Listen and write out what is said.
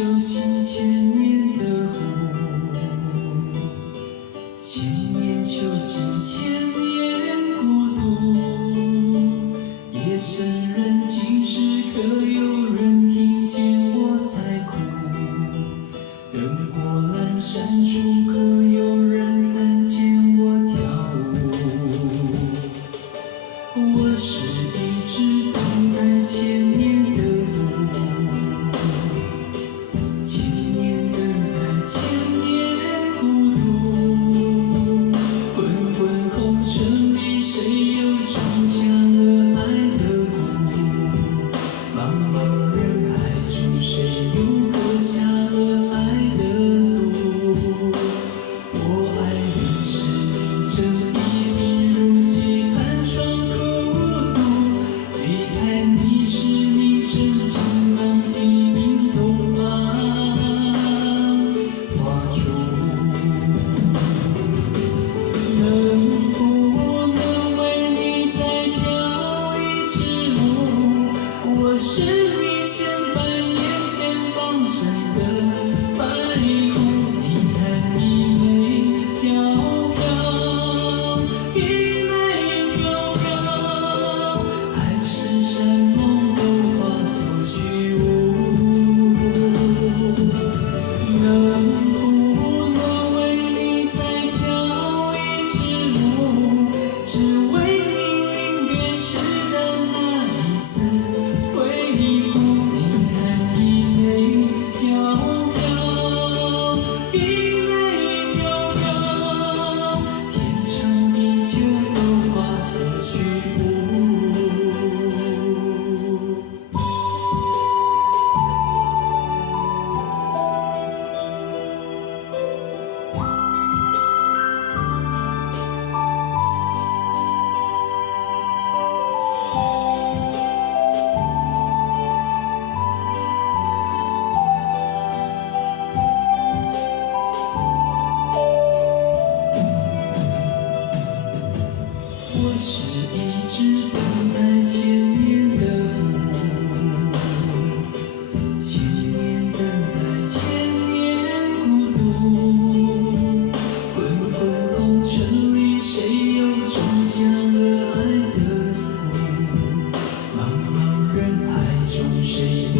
修行千年的湖，千年修行千年孤独。夜深人静时，可有人听见我在哭？灯火阑珊处，可有人看见我跳舞？我是一只等待千年的鹿，千年等待，千年孤独。滚滚红尘里，谁又种下了爱的蛊？茫茫人海中，谁又播下了爱的毒？我爱你是你这一笔如洗寒窗孤独，离开你是你真情浪地令东方花烛。能不能为你再跳一支舞？我是你千百年前放生的白狐，你看一眉飘飘，一眉飘飘，海誓山盟都化作虚无。能不能为你再跳一支舞？只为你临别时的那一次回顾。你看一眉飘飘，一眉飘飘，天长地久都化作虚无。我是一只等待千年的鹿，千年等待，千年孤独。滚滚红尘里，谁又种下了爱的蛊？茫茫人海中，谁又